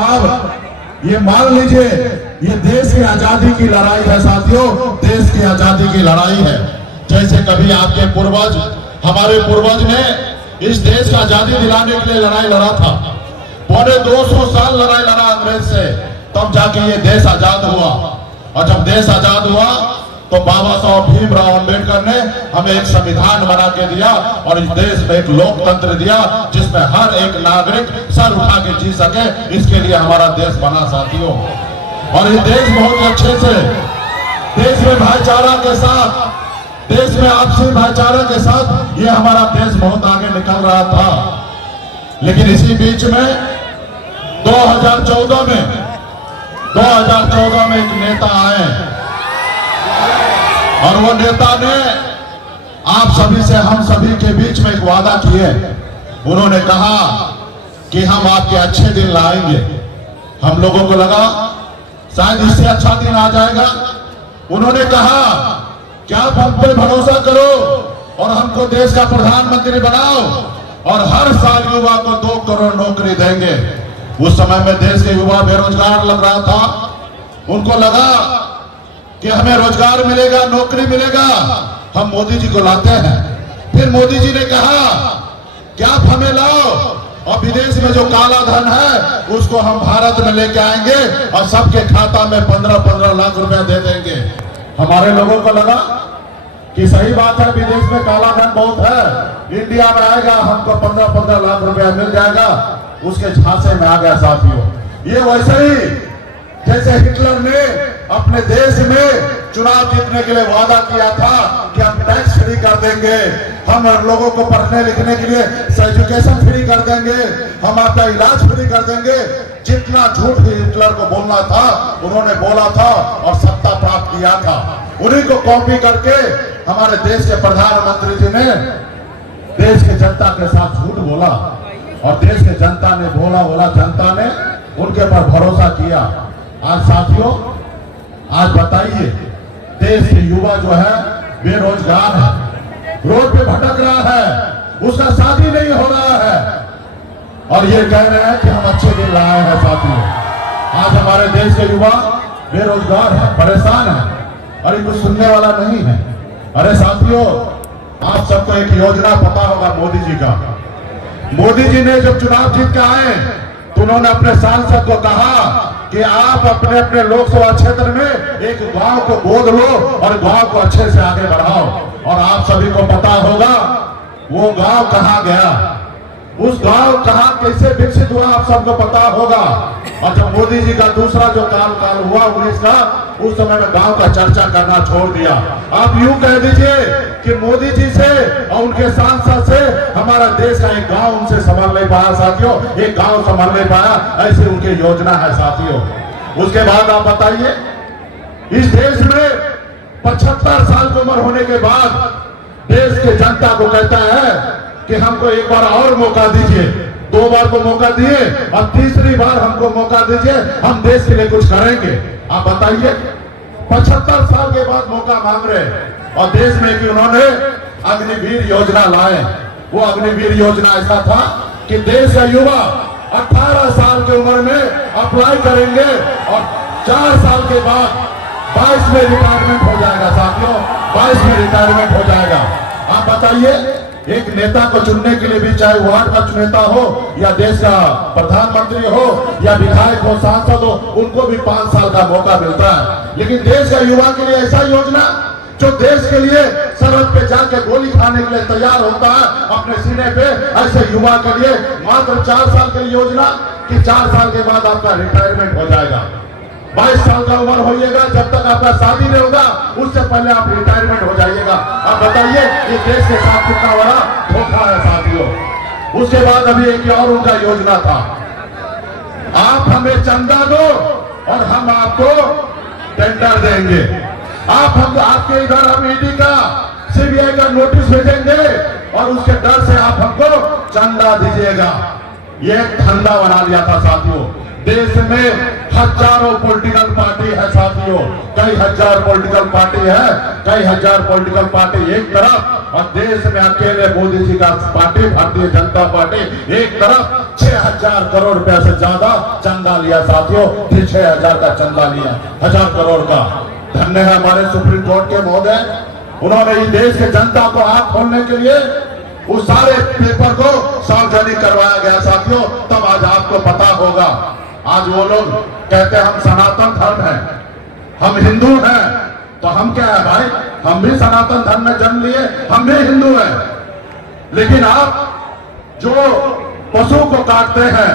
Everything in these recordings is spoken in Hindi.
अब ये मान लीजिए, ये देश की आजादी की लड़ाई है साथियों, देश की आजादी की लड़ाई है। जैसे कभी आपके पूर्वज, हमारे पूर्वज ने इस देश का आजादी दिलाने के लिए लड़ाई लड़ा था। पौने 200 साल लड़ाई लड़ा अंग्रेज से, तब जाके ये देश आजाद हुआ। और जब देश आजाद हुआ तो बाबा साहब भीमराव अंबेडकर ने हमें एक संविधान बना के दिया और इस देश में एक लोकतंत्र दिया जिसमें हर एक नागरिक सर उठा के जी सके। इसके लिए हमारा देश बना साथियों। और ये देश बहुत अच्छे से, देश में भाईचारा के साथ, देश में आपसी भाईचारा के साथ ये हमारा देश बहुत आगे निकल रहा था। लेकिन इसी बीच में 2014 में एक नेता आए और वो नेता ने आप सभी से, हम सभी के बीच में एक वादा किए। उन्होंने कहा कि हम आपके अच्छे दिन लाएंगे। हम लोगों को लगा शायद इससे अच्छा दिन आ जाएगा। उन्होंने कहा कि आप हम पे भरोसा करो और हमको देश का प्रधानमंत्री बनाओ और हर साल युवा को 2 करोड़ नौकरी देंगे। उस समय में देश के युवा बेरोजगार लग रहा था। उनको लगा कि हमें रोजगार मिलेगा, नौकरी मिलेगा, हम मोदी जी को लाते हैं। फिर मोदी जी ने कहा कि आप हमें लाओ और विदेश में जो काला धन है उसको हम भारत में लेके आएंगे और सबके खाता में 15-15 लाख रुपया दे देंगे। हमारे लोगों को लगा कि सही बात है, विदेश में काला धन बहुत है, इंडिया में आएगा हमको 15-15 लाख रुपया मिल जाएगा। उसके झांसे में आ गया साथियों। ये वैसे ही जैसे हिटलर ने अपने देश में चुनाव जीतने के लिए वादा किया था कि हम टैक्स फ्री कर देंगे, हम लोगों को पढ़ने लिखने के लिए एजुकेशन फ्री कर देंगे, हम आपका इलाज फ्री कर देंगे। जितना झूठ हिटलर को बोलना था उन्होंने बोला था और सत्ता प्राप्त किया था। उन्हीं को कॉपी करके हमारे देश के प्रधानमंत्री जी ने देश की जनता के साथ झूठ बोला और देश की जनता ने बोला जनता ने उनके पर भरोसा किया। आज साथियों, आज बताइए, देश के युवा जो है बेरोजगार है, रोड पे भटक रहा है, उसका शादी नहीं हो रहा है और ये कह रहे हैं कि हम अच्छे दिन लाए हैं साथियों। आज हमारे देश के युवा बेरोजगार है, परेशान है और इनको सुनने वाला नहीं है। अरे साथियों, आप सबको एक योजना पता होगा मोदी जी का। मोदी जी ने जब चुनाव जीत के आए तो उन्होंने अपने सांसद को कहा कि आप अपने अपने लोकसभा क्षेत्र में एक गांव को गोद लो और गांव को अच्छे से आगे बढ़ाओ। और आप सभी को पता होगा वो गांव कहां गया, उस गांव कहां कैसे विकसित हुआ आप सबको पता होगा। और जब मोदी जी का दूसरा जो काल हुआ 19 का, उस समय में गांव का चर्चा करना छोड़ दिया। आप यूं कह दीजिए कि मोदी जी से और उनके सांसद से हमारा देश का एक गांव उनसे संभल नहीं पाया साथियों, एक गांव संभल नहीं पाया, ऐसी उनकी योजना है साथियों। उसके बाद आप बताइए, इस देश में 75 साल की उम्र होने के बाद देश की जनता को कहता है कि हमको एक बार और मौका दीजिए। 2 बार को मौका दिए और तीसरी बार हमको मौका दीजिए, हम देश के लिए कुछ करेंगे। आप बताइए, 75 साल के बाद मौका मांग रहे और देश में कि उन्होंने अग्निवीर योजना लाए। वो अग्निवीर योजना ऐसा था कि देश का युवा 18 साल की उम्र में अप्लाई करेंगे और 4 साल के बाद 22 में रिटायरमेंट हो जाएगा साथियों, 22 में रिटायरमेंट हो जाएगा। आप बताइए, एक नेता को चुनने के लिए भी, चाहे वार्ड का नेता हो या देश का प्रधानमंत्री हो या विधायक हो, सांसद हो, उनको भी 5 साल का मौका मिलता है। लेकिन देश का युवा के लिए ऐसा योजना जो देश के लिए सरहद पे जाके गोली खाने के लिए तैयार होता है अपने सीने पे, ऐसे युवा के लिए मात्र 4 साल की योजना कि 4 साल के बाद आपका रिटायरमेंट हो जाएगा। 22 साल का उम्र होइएगा, जब तक आपका शादी नहीं होगा उससे पहले आप रिटायरमेंट हो जाइएगा। आप बताइए, ये देश के साथ कितना बड़ा धोखा है साथियों। उसके बाद अभी एक और उनका योजना था, आप हमें चंदा दो और हम आपको टेंडर देंगे। आप हम आपके इधर हम ईडी का, सीबीआई का नोटिस भेजेंगे और उसके डर से आप हमको चंदा दीजिएगा। ये धंधा बना लिया था साथियों। देश में हजारों पॉलिटिकल पार्टी है साथियों, कई हजार पॉलिटिकल पार्टी है, कई हजार पॉलिटिकल पार्टी एक तरफ, और देश में अकेले मोदी जी का पार्टी भारतीय जनता पार्टी एक तरफ 6,000 करोड़ रुपया से ज्यादा चंदा लिया साथियों, 6,000 का चंदा लिया, 1,000 करोड़ का। धन्य है हमारे सुप्रीम कोर्ट के महोदय, उन्होंने इस देश के जनता को आंख खोलने के लिए उस सारे पेपर को सार्वजनिक करवाया गया साथियों। तब आज आपको पता होगा, आज वो लोग कहते हैं हम सनातन धर्म है, हम हिंदू हैं, तो हम क्या है भाई, हम भी सनातन धर्म में जन्म लिए, हम भी हिंदू हैं। लेकिन आप जो पशु को काटते हैं,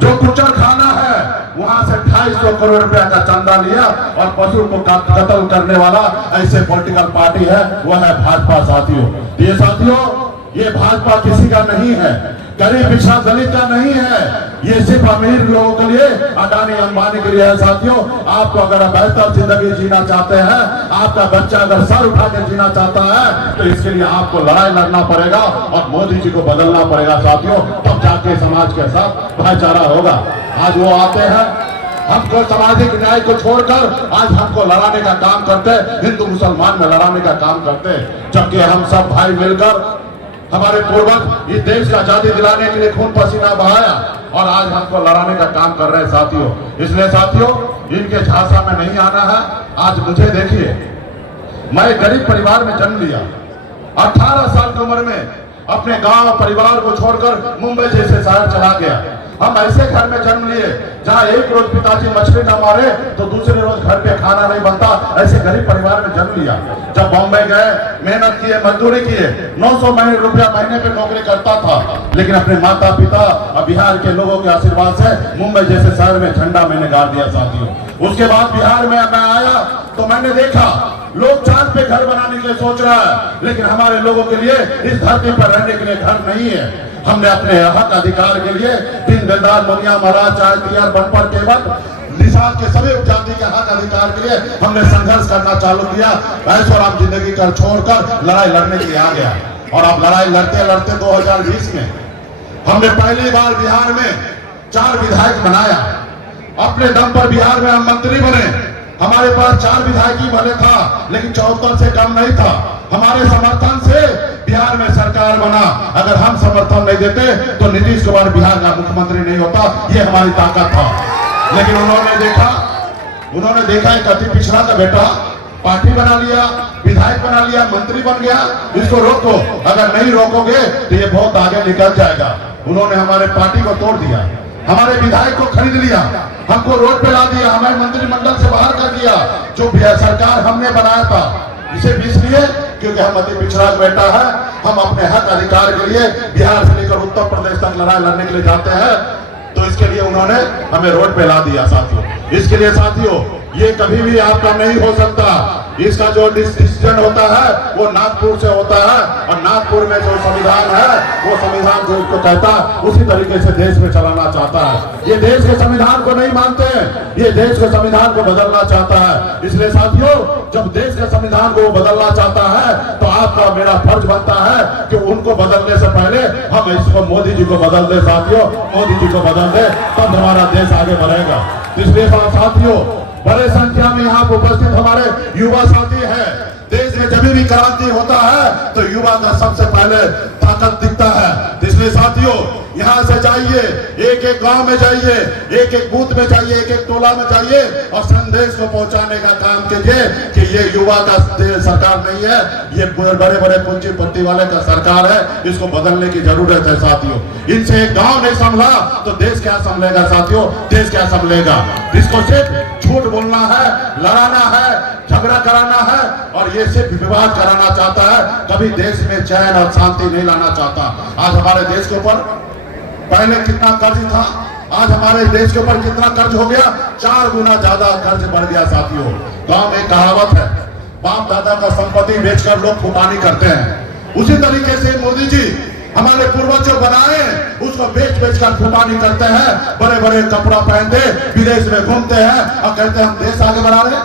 जो कुचल खाना है, वहां से 250 करोड़ रुपया का चंदा लिया, और पशु को कत्ल करने वाला ऐसे पॉलिटिकल पार्टी है, वह है भाजपा साथियों। ये साथियों, ये भाजपा किसी का नहीं है, गरीब पिछड़ा दलित का नहीं है, ये सिर्फ अमीर लोगों के लिए, अडानी अंबानी के लिए है साथियों। आपको अगर बेहतर जिंदगी जीना चाहते हैं, आपका बच्चा अगर सर उठा के जीना चाहता है, तो इसके लिए आपको लड़ाई लड़ना पड़ेगा और मोदी जी को बदलना पड़ेगा साथियों, तब जाके समाज के साथ भाईचारा होगा। आज वो आते हैं, हमको सामाजिक न्याय को छोड़कर आज हमको लड़ाने का काम करते, हिंदू मुसलमान में लड़ाने का काम करते, जबकि हम सब भाई मिलकर हमारे पूर्वज इस देश का आजादी दिलाने के लिए खून पसीना बहाया, और आज हमको लड़ाने का काम कर रहे हैं साथियों। इसलिए साथियों, इनके झांसा में नहीं आना है। आज मुझे देखिए, मैं गरीब परिवार में जन्म लिया, 18 साल की उम्र में अपने गांव परिवार को छोड़कर मुंबई जैसे शहर चला गया। हम ऐसे घर में जन्म लिए जहां एक रोज पिताजी मछली न मारे तो दूसरे रोज घर पे खाना नहीं बनता, ऐसे गरीब परिवार में जन्म लिया। जब बॉम्बे गए, मेहनत किए, मजदूरी किए, 900 रुपया महीने पे नौकरी करता था, लेकिन अपने माता पिता और बिहार के लोगों के आशीर्वाद से मुंबई जैसे शहर में झंडा मैंने गाड़ दिया साथियों। उसके बाद बिहार में मैं आया तो मैंने देखा लोग चांद पे घर बनाने के लिए सोच रहा है, लेकिन हमारे लोगों के लिए इस धरती पर रहने के लिए घर नहीं है। हमने अपने हक अधिकार के लिए दीनदयाल मुनिया महाराज, चाहे टी.आर. बनपर, केवट निषाद के सभी उपजाति के हक अधिकार के लिए हमने संघर्ष करना चालू किया। ऐशोआराम जिंदगी कर छोड़कर लड़ाई लड़ने के लिए आ गया, और अब लड़ाई लड़ते लड़ते 2020 में हमने पहली बार बिहार में 4 विधायक बनाया। अपने दम पर बिहार में हम मंत्री बने। हमारे पास 4 विधायकी भले था, लेकिन 74 से कम नहीं था। हमारे समर्थन से बिहार में सरकार बना। अगर हम समर्थन नहीं देते तो नीतीश कुमार बिहार का मुख्यमंत्री नहीं होता। ये हमारी ताकत था। लेकिन उन्होंने देखा एक अति पिछड़ा का बेटा पार्टी बना लिया, विधायक बना लिया, मंत्री बन गया, इसको रोको, अगर नहीं रोकोगे तो ये बहुत आगे निकल जाएगा। उन्होंने हमारे पार्टी को तोड़ दिया, हमारे विधायक को खरीद लिया, हमको रोड पे ला दिया, हमारे मंत्रिमंडल से बाहर कर दिया। जो सरकार हमने बनाया था, इसे भी इसलिए क्योंकि हम अति पिछड़ा बेटा है। हम अपने हक अधिकार के लिए बिहार से लेकर उत्तर प्रदेश तक लड़ाई लड़ने के लिए जाते हैं, तो इसके लिए उन्होंने हमें रोड पे ला दिया साथियों। इसके लिए साथियों, ये कभी भी आपका नहीं हो सकता। इसका जो डिसीजन होता है वो नागपुर से होता है, और नागपुर में जो संविधान है वो संविधान जो उसको कहता है उसी तरीके से देश में चलाना चाहता है। ये देश के संविधान को नहीं मानते, ये देश के संविधान को बदलना चाहता है। इसलिए साथियों, जब देश के संविधान को बदलना चाहता है तो आपका मेरा फर्ज बनता है कि उनको बदलने से पहले हम इसको मोदी जी को बदल दे साथियों, मोदी जी को बदल दे, तब हमारा देश आगे बढ़ेगा। इसलिए साथियों, बड़े संख्या में यहाँ उपस्थित हमारे युवा साथी हैं। देश में जब भी क्रांति होता है तो युवा का सबसे पहले ताकत दिखता है। इसलिए साथियों, यहाँ से जाइए, एक एक गांव में जाइए, एक एक बूथ में जाइए, एक एक टोला में जाइए, और संदेश को पहुंचाने का काम कीजिए कि ये युवा का सरकार नहीं है, ये बड़े बड़े पूंजीपति वाले का सरकार है। इसको बदलने की जरूरत है साथियों। इनसे एक गांव नहीं संभला तो देश क्या संभलेगा साथियों, देश क्या संभलेगा। इसको सिर्फ झूठ बोलना है, लड़ाना है, झगड़ा कराना है, और ये सिर्फ विवाद कराना चाहता है, कभी देश में चैन और शांति नहीं लाना चाहता। आज हमारे देश के ऊपर पहले कितना कर्ज था, आज हमारे देश के ऊपर कितना कर्ज हो गया, 4 गुना ज्यादा कर्ज बढ़ गया साथियों। गांव में कहावत है, बाप दादा का संपत्ति बेचकर लोग फुटानी करते हैं। उसी तरीके से मोदी जी हमारे पूर्वज जो बनाए उसको बेच कर फुटानी करते हैं, बड़े बड़े कपड़ा पहनते, विदेश में घूमते हैं और कहते हैं हम देश आगे बढ़ा रहे।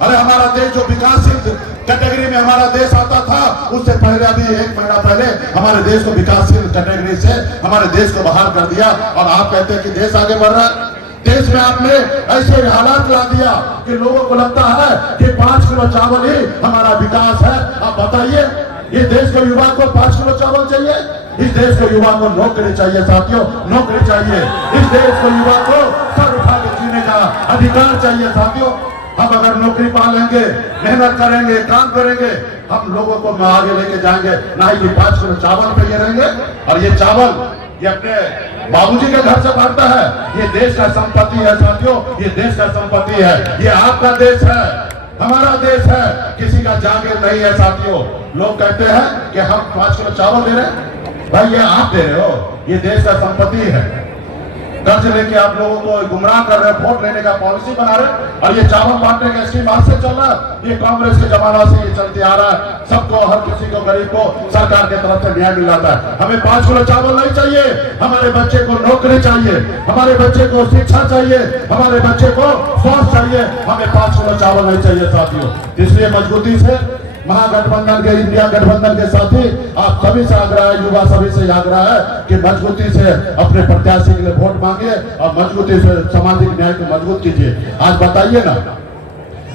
अरे हमारा देश जो विकासशील कैटेगरी में हमारा देश आता था, उससे पहले अभी 1 महीना पहले हमारे देश को विकासशील कैटेगरी से हमारे देश को बाहर कर दिया, और आप कहते हैं कि देश आगे बढ़ रहा है। देश में आपने ऐसे हालात ला दिया कि लोगों को लगता है कि 5 किलो चावल ही हमारा विकास है। आप बताइए, ये देश के युवा को 5 किलो चावल चाहिए? इस देश के युवा को नौकरी चाहिए साथियों, नौकरी चाहिए। इस देश के युवा को सर उठा के जीने का अधिकार चाहिए साथियों। हम अगर नौकरी पा लेंगे, मेहनत करेंगे, काम करेंगे, हम लोगों को आगे लेके जाएंगे। ना ही 5 किलो चावल पे ये रहेंगे। और ये चावल ये अपने बाबूजी के घर से बढ़ता है। ये देश का संपत्ति है साथियों, ये देश का संपत्ति है। ये आपका देश है, हमारा देश है, किसी का जागीर नहीं है साथियों। लोग कहते हैं कि हम 5 किलो चावल दे रहे हैं, भाई ये आप दे रहे हो, ये देश का संपत्ति है। कर्ज लेके आप लोगों को गुमराह कर रहे हैं, वोट लेने का पॉलिसी बना रहे हैं। और ये चावल बांटने का स्कीम आज से चल रहा है, ये कांग्रेस के जमाना से ये चलते आ रहा है। सबको, हर किसी को, गरीब को सरकार की तरफ से न्याय मिल जाता है। हमें 5 किलो चावल नहीं चाहिए, हमारे बच्चे को नौकरी चाहिए, हमारे बच्चे को शिक्षा चाहिए, हमारे बच्चे को स्वास्थ्य चाहिए। हमें 5 किलो चावल नहीं चाहिए साथियों। इसलिए मजबूती से महागठबंधन के, इंडिया गठबंधन के साथी आप सभी से आग्रह है, युवा सभी से आग्रह है कि मजबूती से अपने प्रत्याशी के लिए वोट मांगिए और मजबूती से सामाजिक न्याय को मजबूत कीजिए। आज बताइए ना,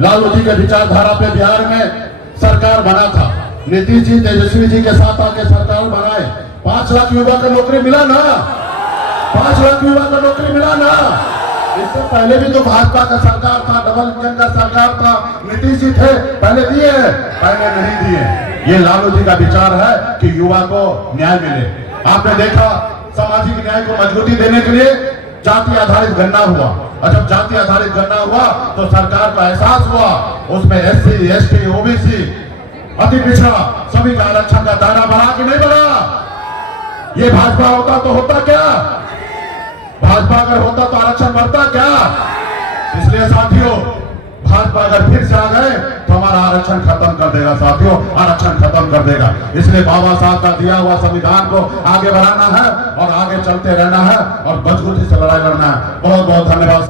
लालू जी के विचारधारा पे बिहार में सरकार बना था, नीतीश जी, तेजस्वी जी के साथ आके सरकार बनाए, 5 लाख युवा को नौकरी मिला ना, 5 लाख युवा को नौकरी मिला ना। इससे पहले भी जो भाजपा का सरकार था, डबल इंजन का सरकार था, नीतीश जी थे, पहले दिए, पहले नहीं दिए। ये लालू जी का विचार है कि युवा को न्याय मिले। आपने देखा सामाजिक न्याय को मजबूती देने के लिए जाति आधारित गणना हुआ, और जब जाति आधारित गणना हुआ तो सरकार को एहसास हुआ उसमें SC, ST, OBC, अति पिछड़ा सभी का आरक्षण का दायरा बढ़ा कि नहीं बढ़ा? ये भाजपा होता तो होता क्या? भाजपा अगर होता तो आरक्षण बढ़ता क्या? इसलिए साथियों, भाजपा अगर फिर से आ गए तो हमारा आरक्षण खत्म कर देगा साथियों, आरक्षण खत्म कर देगा। इसलिए बाबा साहब का दिया हुआ संविधान को आगे बढ़ाना है और आगे चलते रहना है और मजबूती से लड़ाई लड़ना है। बहुत बहुत धन्यवाद।